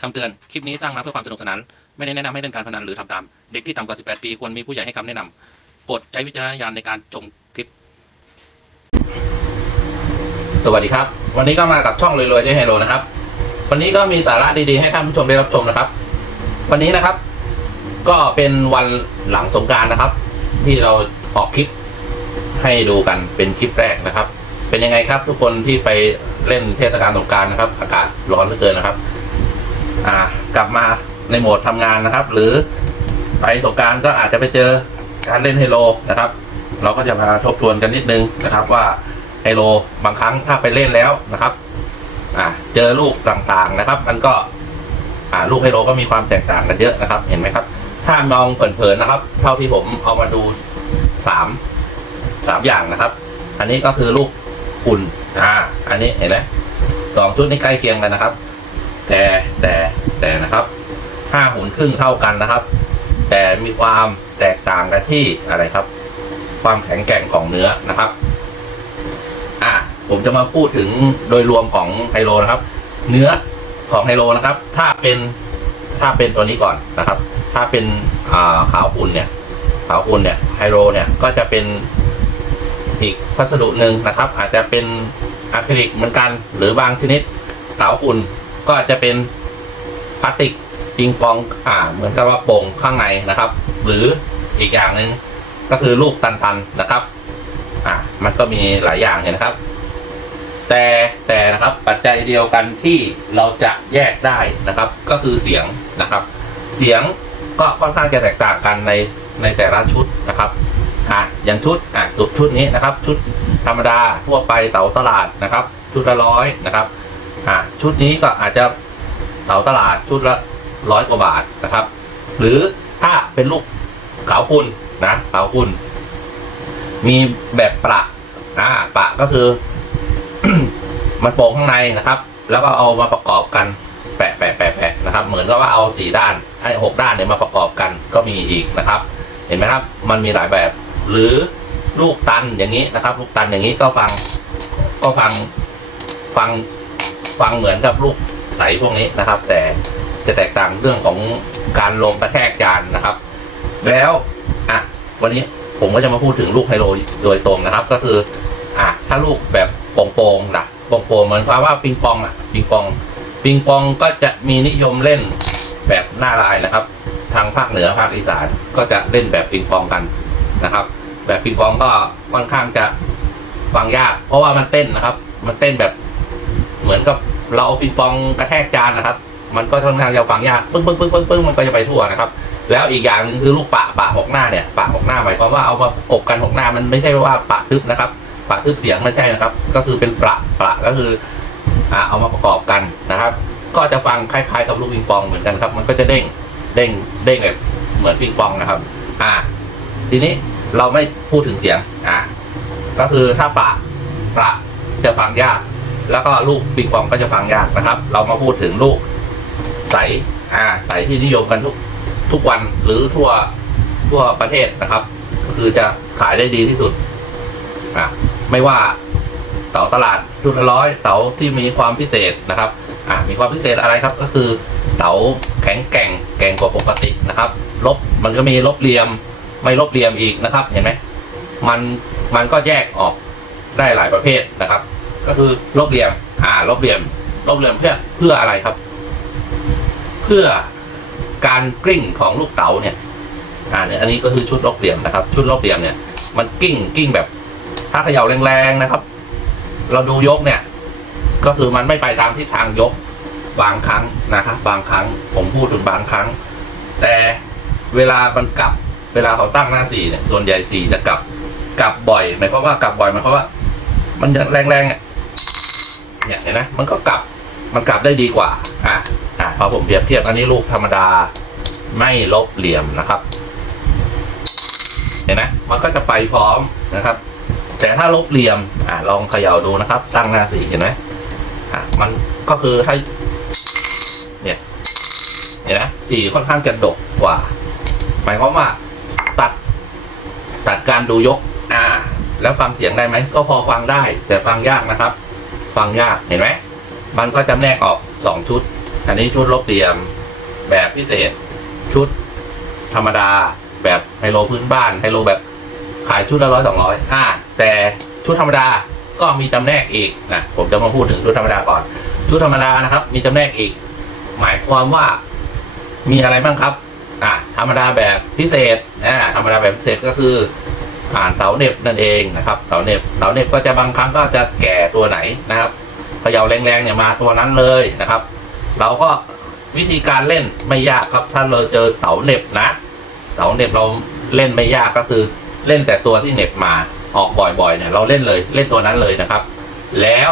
คำเตือน คลิปนี้สร้างมาเพื่อความสนุกสนาน ไม่ได้แนะนำให้เล่นการพนันหรือทำตาม เด็กที่ต่ำกว่า 18 ปีควรมีผู้ใหญ่ให้คำแนะนำโปรดใช้วิจารณญาณในการชมคลิป สวัสดีครับ วันนี้ก็มากับช่องรวยๆด้วยไฮโลนะครับ วันนี้ก็มีสาระดีๆ ให้ท่านผู้ชมได้รับชมนะครับ วันนี้นะครับ ก็เป็นวันหลังสงการนะครับ ที่เราออกคลิปให้ดูกันเป็นคลิปแรกนะครับ เป็นยังไงครับ ทุกคนที่ไปเล่นเทศกาลสงการนะครับ อากาศร้อนเหลือเกินนะครับ อ่ากลับมาในโหมดทำงานนะครับ หรือไปสงกรารก็อาจจะไปเจอการเล่นไฮโลนะครับ เราก็จะมาทบทวนกันนิดนึงนะครับ ว่าไฮโลบางครั้งถ้าไปเล่นแล้วนะครับอ่าเจอลูกต่างๆนะครับ มันก็อ่าลูกไฮโลก็มีความแตกต่างกันเยอะนะครับ เห็นไหมครับ ถ้ามองเผินๆนะครับ เท่าที่ผมเอามาดูสามสามอย่างนะครับ อันนี้ก็คือลูกคุณอ่า อันนี้เห็นไหมสองชุดนี้ใกล้เคียงกันนะครับ แต่แต่แต่นะครับห้าหุนครึ่งเท่ากันนะครับ แต่มีความแตกต่างกันที่อะไรครับ ความแข็งแกร่งของเนื้อนะครับอะผมจะมาพูดถึงโดยรวมของไฮโลนะครับ เนื้อของไฮโลนะครับ ถ้าเป็นถ้าเป็นตัวนี้ก่อนนะครับ ถ้าเป็นอ่าขาวอุ่นเนี่ยขาวอุ่นเนี่ยไฮโลเนี่ยก็จะเป็นอีกพัสดุหนึ่งนะครับ อาจจะเป็นอะคริลิกเหมือนกัน หรือบางชนิดขาวอุ่น ก็จะเป็นพลาสติกปิงปองอ่าเหมือนกับว่าโป่งข้างในนะครับ หรืออีกอย่างหนึ่งก็คือลูกตันๆนะครับอ่ามันก็มีหลายอย่างเห็นนะครับ แต่แต่นะครับปัจจัยเดียวกันที่เราจะแยกได้นะครับ ก็คือเสียงนะครับ เสียงก็ค่อนข้างจะแตกต่างกันในในแต่ละชุดนะครับอะอย่างชุดอะชุดชุดนี้นะครับ ชุดธรรมดาทั่วไปเต๋าตลาดนะครับ ชุดละร้อยนะครับ อ่าชุดนี้ก็อาจจะเต๋าตลาดชุดละร้อยกว่าบาทนะครับ หรือถ้าเป็นลูกขาวคุณนะขาวคุณ มีแบบประอ่าปะก็คือ มันโป่งข้างในนะครับ แล้วก็เอามาประกอบกันแปะแปะแปะแปะนะครับ เหมือนกับว่าเอาสี่ด้านให้หกด้านเนี่ยมาประกอบกันก็มีอีกนะครับ เห็นไหมครับ มันมีหลายแบบ หรือลูกตันอย่างนี้นะครับ ลูกตันอย่างนี้ก็ฟัง ก็ฟังฟัง ฟังเหมือนกับลูกใสพวกนี้นะครับ แต่จะแตกต่างเรื่องของการลงกระแทกจานนะครับ แล้วอะวันนี้ผมก็จะมาพูดถึงลูกไฮโลโดยตรงนะครับ ก็คืออะถ้าลูกแบบโป่งๆนะโป่งๆเหมือนความว่าปิงปองอะปิงปองปิงปองก็จะมีนิยมเล่นแบบหน้าลายนะครับ ทางภาคเหนือภาคอีสานก็จะเล่นแบบปิงปองกันนะครับ แบบปิงปองก็ค่อนข้างจะฟังยาก เพราะว่ามันเต้นนะครับ มันเต้นแบบ เหมือนกับเราเอาปิงปองกระแทกจานนะครับ มันก็ค่อนข้างจะฟังยากปึ้งปึ้งปึ้งปึ้งปึ้งมันก็จะไปทั่วนะครับ แล้วอีกอย่างนึงคือลูกปะปะหกหน้าเนี่ยปะหกหน้าหมายความว่าเอามากบกันหกหน้ามันไม่ใช่ว่าปะทึบนะครับ ปะทึบเสียงไม่ใช่นะครับ ก็คือเป็นประประก็คืออ่าเอามาประกอบกันนะครับ ก็จะฟังคล้ายๆกับลูกปิงปองเหมือนกันครับ มันก็จะเด้งเด้งเด้งแบบเหมือนปิงปองนะครับ อ่า ทีนี้เราไม่พูดถึงเสียง อ่า ก็คือถ้าปะปะจะฟังยาก แล้วก็ลูกปิงปองก็จะฟังยากนะครับ เรามาพูดถึงลูกใสอ่าใสที่นิยมกันทุกทุกวันหรือทั่วทั่วประเทศนะครับก็คือจะขายได้ดีที่สุดอ่าไม่ว่าเต๋าตลาดชุดละร้อยเต๋าที่มีความพิเศษนะครับอ่ามีความพิเศษอะไรครับก็คือเต๋าแข็งแกร่งแกร่งกว่าปกตินะครับ ลบมันก็มีลบเหลี่ยม ไม่ลบเหลี่ยมอีกนะครับ เห็นไหมมันมันก็แยกออกได้หลายประเภทนะครับ ก็คือลบเหลี่ยม อ่า ลบเหลี่ยม ลบเหลี่ยมเพื่อเพื่ออะไรครับ เพื่อการกลิ้งของลูกเต๋าเนี่ย อ่าเนี่ย อันนี้ก็คือชุดลบเหลี่ยมนะครับ ชุดลบเหลี่ยมเนี่ย มันกิ้งกิ้งแบบ ถ้าเขย่าแรงๆนะครับ เราดูยกเนี่ย ก็คือมันไม่ไปตามทิศทางยกบางครั้งนะครับบางครั้งผมพูดถึงบางครั้ง แต่เวลามันกลับเวลาเขาตั้งหน้าสี่เนี่ยส่วนใหญ่สี่จะกลับกลับบ่อยหมายความว่ากลับบ่อยหมายความว่า มันแรงๆอะ เนี่ยเห็นไหมมันก็กลับมันกลับได้ดีกว่า อะอะพอผมเปรียบเทียบอันนี้ลูกธรรมดาไม่ลบเหลี่ยมนะครับ เห็นไหมมันก็จะไปพร้อมนะครับ แต่ถ้าลบเหลี่ยม อ่าลองเขย่าดูนะครับ ตั้งหน้าสี่เห็นไหมอะมันก็คือให้เนี่ยเห็นไหมสี่ค่อนข้างจะดกกว่าหมายความว่าตัดตัดการดูยก อ่า แล้วฟังเสียงได้ไหมก็พอฟังได้ แต่ฟังยากนะครับ ฟังยากเห็นไหมมันก็จะแนกออกสองชุด อันนี้ชุดลบเหลี่ยมแบบพิเศษ ชุดธรรมดาแบบไฮโลพื้นบ้านไฮโลแบบขายชุดละร้อยสองร้อยอ่าแต่ชุดธรรมดาก็มีจำแนกอีกนะผมจะมาพูดถึงชุดธรรมดาก่อน ชุดธรรมดานะครับ มีจำแนกอีก หมายความว่ามีอะไรบ้างครับ อ่าธรรมดาแบบพิเศษอ่าธรรมดาแบบพิเศษก็คือ อ่านเสาเน็บนั่นเองนะครับเสาเน็บเสาเน็บก็จะบางครั้งก็จะแก่ตัวไหนนะครับเขย่าแรงๆเนี่ยมาตัวนั้นเลยนะครับ เราก็วิธีการเล่นไม่ยากครับถ้าเราเจอเสาเน็บนะเสาเน็บเราเล่นไม่ยากก็คือเล่นแต่ตัวที่เน็บมาออกบ่อยๆเนี่ยเราเล่นเลยเล่นตัวนั้นเลยนะครับ แล้ว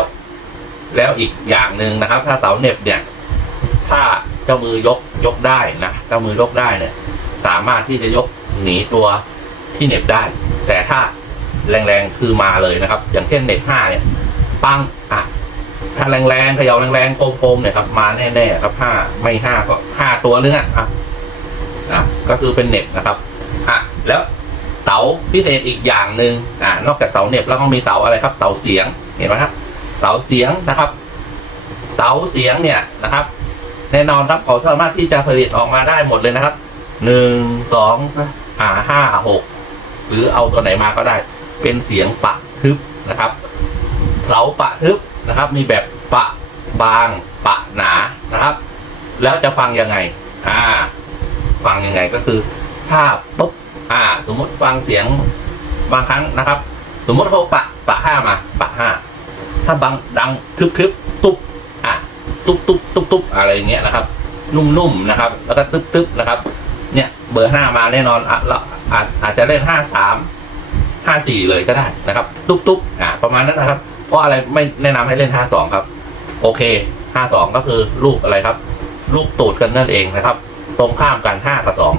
แล้วอีกอย่างหนึ่งนะครับ ถ้าเสาเน็บเนี่ย ถ้าเจ้ามือยกยกได้นะเจ้ามือยกได้เนี่ย สามารถที่จะยกหนีตัวที่เน็บได้ แต่ถ้าแรงๆคือมาเลยนะครับ อย่างเช่นเน็บห้าเนี่ย ปังอะถ้าแรงๆเขย่าแรงๆโคมๆเนี่ยครับ มาแน่ๆครับห้าไม่ห้าก็ห้าตัวนึงอะอะอะก็คือเป็นเน็บนะครับอะแล้วเต๋าพิเศษอีกอย่างหนึ่งอ่านอกจากเต๋าเน็บแล้วก็มีเต๋าอะไรครับ เต๋าเสียงเห็นไหมครับ เต๋าเสียงนะครับ เต๋าเสียงเนี่ยนะครับ แน่นอนครับเขาสามารถที่จะผลิตออกมาได้หมดเลยนะครับหนึ่งสองอ่าห้าหก หรือเอาตัวไหนมาก็ได้ เป็นเสียงปะทึบนะครับเสาปะทึบนะครับ มีแบบปะบางปะหนานะครับ แล้วจะฟังยังไงอ่าฟังยังไงก็คือ ถ้าปุ๊บอ่า สมมติฟังเสียงบางครั้งนะครับ สมมติเขาปะปะห้ามาปะห้าถ้าบางดังทึบทึบตุ๊บอะตุ๊บตุ๊บตุ๊บตุ๊บอะไรอย่างเงี้ยนะครับ นุ่มๆนะครับ แล้วก็ตึ๊บตึ๊บนะครับ เบอร์ห้ามาแน่นอนอะเราอาจอาจจะเล่นห้าสามห้าสี่เลยก็ได้นะครับ ตุ๊บตุ๊บอะประมาณนั้นนะครับ เพราะอะไรไม่แนะนำให้เล่นห้าสองครับ โอเคห้าสองก็คือลูกอะไรครับ ลูกตูดกันนั่นเองนะครับ ตรงข้ามกันห้ากับสอง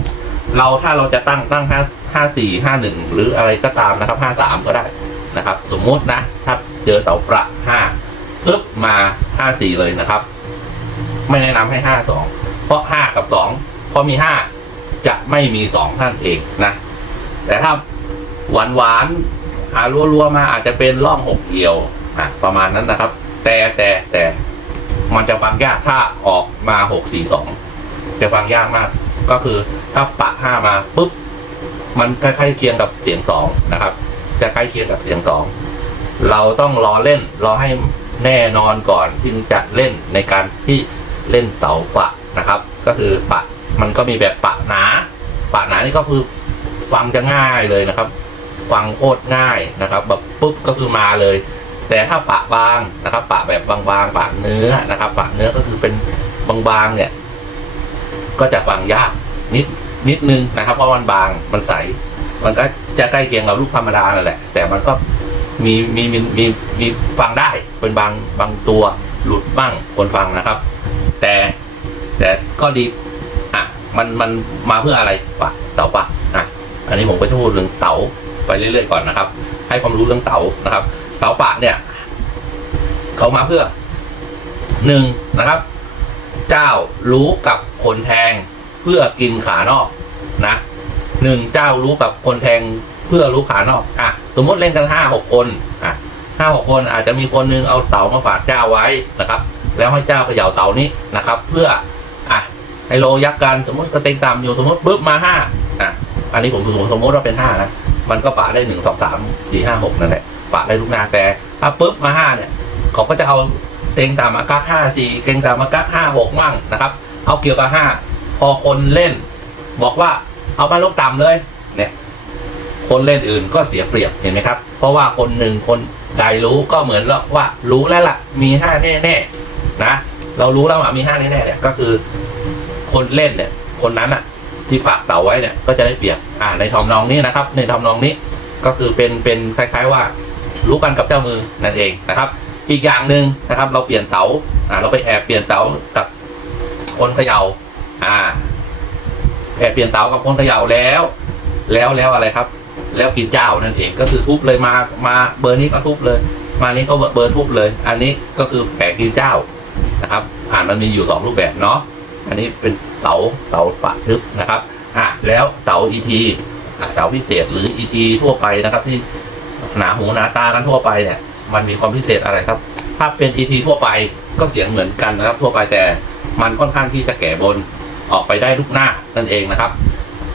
เราถ้าเราจะตั้งตั้งห้าห้าสี่ห้าหนึ่งหรืออะไรก็ตามนะครับห้าสามก็ได้นะครับ สมมุตินะถ้าเจอเต่าประห้าปึ๊บมาห้าสี่เลยนะครับ ไม่แนะนำให้ห้าสองเพราะห้ากับสองพอมีห้า จะไม่มีสองท่านเองนะ แต่ถ้าหวานหวานๆหารัวๆมาอาจจะเป็นร่องหกเอียวอะประมาณนั้นนะครับ แต่แต่แต่มันจะฟังยากถ้าออกมาหกสี่สองจะฟังยากมาก ก็คือถ้าปะห้ามาปุ๊บมันใกล้ๆเคียงกับเสียงสองนะครับ จะใกล้เคียงกับเสียงสองเราต้องรอเล่นรอให้แน่นอนก่อนที่จะเล่นในการที่เล่นเต๋าปะนะครับ ก็คือปะ มันก็มีแบบปะหนาปะหนานี่ก็คือฟังจะง่ายเลยนะครับ ฟังโคตรง่ายนะครับ แบบปุ๊บก็คือมาเลย แต่ถ้าปะบางนะครับ ปะแบบบางๆปะเนื้อนะครับ ปะเนื้อก็คือเป็นบางๆเนี่ย ก็จะฟังยากนิดนิดนึงนะครับ เพราะมันบางมันใส มันก็จะใกล้เคียงกับลูกธรรมดานั่นแหละ แต่มันก็มีมีมีมีมีฟังได้เป็นบางบางตัวหลุดบ้างคนฟังนะครับ แต่แต่ก็ดี มันมันมาเพื่ออะไรปะเต๋าปะอะอันนี้ผมก็จะพูดเรื่องเต๋าไปเรื่อยๆก่อนนะครับ ให้ความรู้เรื่องเต๋านะครับ เต๋าปะเนี่ยเขามาเพื่อหนึ่งนะครับ เจ้ารู้กับคนแทงเพื่อกินขานอกนะหนึ่งเจ้ารู้กับคนแทงเพื่อรู้ขานอกอะสมมติเล่นกันห้าหกคนอะห้าหกคนอาจจะมีคนนึงเอาเต๋ามาฝากเจ้าไว้นะครับ แล้วให้เจ้าเขย่าเต๋านี้นะครับ เพื่อ ไฮโลยักษ์กันสมมติกระเตงต่ำอยู่สมมติปุ๊บมาห้าอะอันนี้ผมสมมติสมมติว่าเป็นห้านะมันก็ปะได้หนึ่งสองสามสี่ห้าหกนั่นแหละปะได้ทุกหนาแต่ถ้าปุ๊บมาห้าเนี่ยเขาก็จะเอาเต็งต่ำมากักห้าสี่เต็งต่ำมากักห้าหกมั่งนะครับ เอาเกี่ยวกับห้าพอคนเล่น บอกว่าเอามาลงต่ำเลยเนี่ยคนเล่นอื่นก็เสียเปรียบเห็นไหมครับ เพราะว่าคนหนึ่งคนใดรู้ก็เหมือนว่ารู้แล้วล่ะมีห้าแน่ๆนะเรารู้แล้วว่ามีห้าแน่ๆเนี่ยก็คือ คนเล่นเนี่ย คนนั้นอะที่ฝากเต่าไว้เนี่ย ก็จะได้เปรียบอ่าในทอมนองนี้นะครับ ในทอมนองนี้ก็คือเป็นเป็นคล้าย ๆว่า รู้กันกับเจ้ามือนั่นเองนะครับ อีกอย่างหนึ่งนะครับ เราเปลี่ยนเสาอ่า เราไปแอบเปลี่ยนเสากับคนเขยา่าอ่าแอบเปลี่ยนเสากับคนเขย่าแล้ว แล้วแล้วอะไรครับ แล้วกินเจ้านั่นเองก็คือทุบเลยมามาเบอร์นี้ก็ทุบเลย มานี้ก็เบอร์ทุบเลย อันนี้ก็คือแผงกินเจ้านะครับ อ่ามันมีอยู่สองรูปแบบเนาะ อันนี้เป็นเตาเตาปะทึบนะครับอะแล้วเตาอีทีเตาพิเศษหรืออีทีทั่วไปนะครับ ที่หนาหูหนาตากันทั่วไปเนี่ย มันมีความพิเศษอะไรครับ ถ้าเป็นอีทีทั่วไปก็เสียงเหมือนกันนะครับ ทั่วไปแต่มันค่อนข้างที่จะแก่บนออกไปได้ทุกหน้านั่นเองนะครับ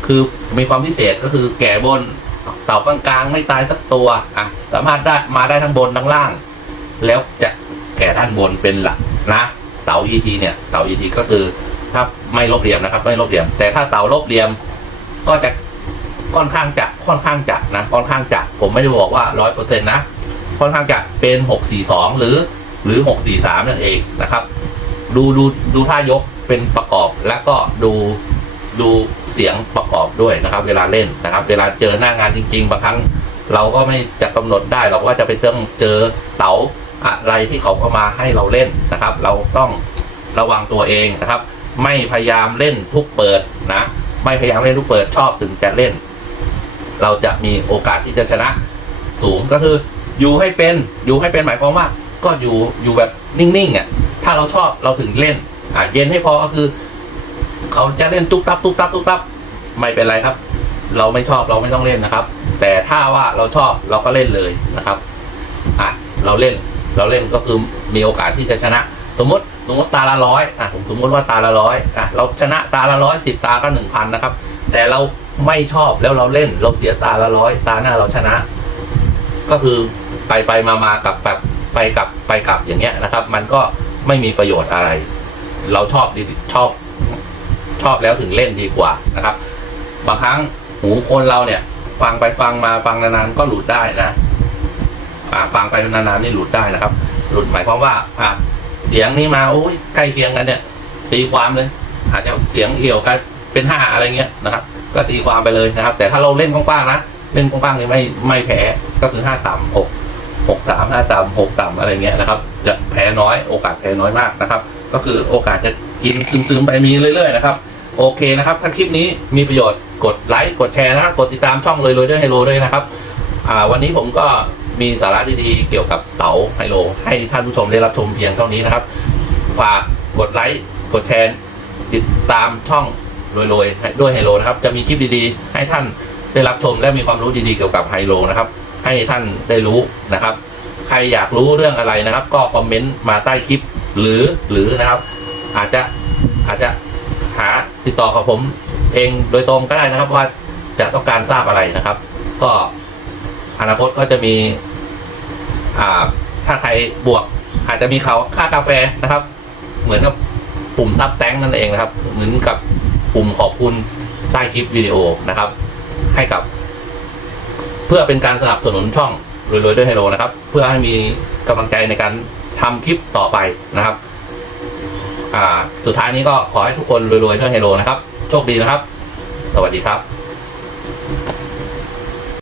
คือมีความพิเศษก็คือแก่บนเต่ากลางๆ ไม่ตายสักตัวอะสามารถได้มาได้ทั้งบนทั้งล่าง แล้วจะแก่ด้านบนเป็นหลักนะเต่า ET เนี่ยเต่า ET ก็คือ ถ้าไม่ลบเหลี่ยมนะครับ ไม่ลบเหลี่ยม แต่ถ้าเต่าลบเหลี่ยมก็จะค่อนข้างจะค่อนข้างจะนะค่อนข้างจะผมไม่ได้บอกว่าร้อยเปอร์เซ็นต์นะค่อนข้างจะเป็นหกสี่สองหรือหรือหกสี่สามนั่นเองนะครับ ดูดูดูท่ายกเป็นประกอบแล้วก็ดูดูเสียงประกอบด้วยนะครับ เวลาเล่นนะครับ เวลาเจอหน้างานจริง ๆ บางครั้งเราก็ไม่จะกำหนดได้หรอกว่าจะไปเจอเจอเต๋าอะไรที่เขาเอามาให้เราเล่นนะครับ เราต้องระวังตัวเองนะครับ ไม่พยายามเล่นทุกเปิดนะ ไม่พยายามเล่นทุกเปิดชอบถึงจะเล่น เราจะมีโอกาสที่จะชนะสูงก็คืออยู่ให้เป็นอยู่ให้เป็นหมายความว่า ก็อยู่อยู่แบบนิ่งๆอะถ้าเราชอบเราถึงเล่น อะเย็นให้พอก็คือ เขาจะเล่นตุ๊บตับตุ๊บตับตุ๊บตับไม่เป็นไรครับ เราไม่ชอบเราไม่ต้องเล่นนะครับ แต่ถ้าว่าเราชอบเราก็เล่นเลยนะครับอะเราเล่นเราเล่นก็คือมีโอกาสที่จะชนะ สมมติ มมติตาละร้อยอะผมสมมติว่าตาละร้อยอะเราชนะตาละร้อยสิบตาก็หนึ่งพันนะครับ แต่เราไม่ชอบแล้วเราเล่นเราเสียตาละร้อยตาหน้าเราชนะ ก็คือไปไปมามากับแบบไปกลับไปกลับอย่างเงี้ยนะครับ มันก็ไม่มีประโยชน์อะไร เราชอบดีชอบ ชอบแล้วถึงเล่นดีกว่านะครับ บางครั้งหูคนเราเนี่ย ฟังไปฟังมาฟังนานๆก็หลุดได้นะ อ่า ฟังไปนานๆนี่หลุดได้นะครับ หลุดหมายความว่า อ่า เสียงนี้มาโอ้ยใกล้เคียงกันเนี่ยตีความเลย อาจจะเสียงเอี่ยวกันเป็นห้าอะไรเงี้ยนะครับ ก็ตีความไปเลยนะครับ แต่ถ้าเราเล่นกว้างๆนะเล่นกว้างๆนี่ไม่ไม่แพ้ก็คือห้าต่ำหกหกสามห้าต่ำหกต่ำอะไรเงี้ยนะครับ จะแพ้น้อยโอกาสแพ้น้อยมากนะครับ ก็คือโอกาสจะกินซึมๆไปมีเรื่อยๆนะครับโอเคนะครับ ถ้าคลิปนี้มีประโยชน์กดไลค์กดแชร์นะครับกดติดตามช่องเลยเลยด้วยไฮโลด้วยนะครับ อ่าวันนี้ผมก็ มีสาระดีๆ เกี่ยวกับเต๋าไฮโล ให้ท่านผู้ชมได้รับชมเพียงเท่านี้นะครับ ฝากกดไลค์กดแชร์ติดตามช่องรวยๆด้วยไฮโลนะครับ จะมีคลิปดีๆ ให้ท่านได้รับชมและมีความรู้ดีๆเกี่ยวกับไฮโลนะครับ ให้ท่านได้รู้นะครับ ใครอยากรู้เรื่องอะไรนะครับ ก็คอมเมนต์มาใต้คลิปหรือหรือนะครับ อาจจะอาจจะหาติดต่อกับผมเองโดยตรงก็ได้นะครับว่าจะต้องการทราบอะไรนะครับ ก็อนาคตก็จะมี อ่า ถ้าใครบวกอาจจะมีเขาค่ากาแฟนะครับ เหมือนกับปุ่มซับแตงนั่นเองนะครับ เหมือนกับปุ่มขอบคุณใต้คลิปวิดีโอนะครับ ให้กับ เพื่อเป็นการสนับสนุนช่องรวยๆด้วยไฮโลนะครับ เพื่อให้มีกำลังใจในการทำคลิปต่อไปนะครับ อ่า สุดท้ายนี้ก็ขอให้ทุกคนรวยๆด้วยไฮโลนะครับ โชคดีนะครับ สวัสดีครับ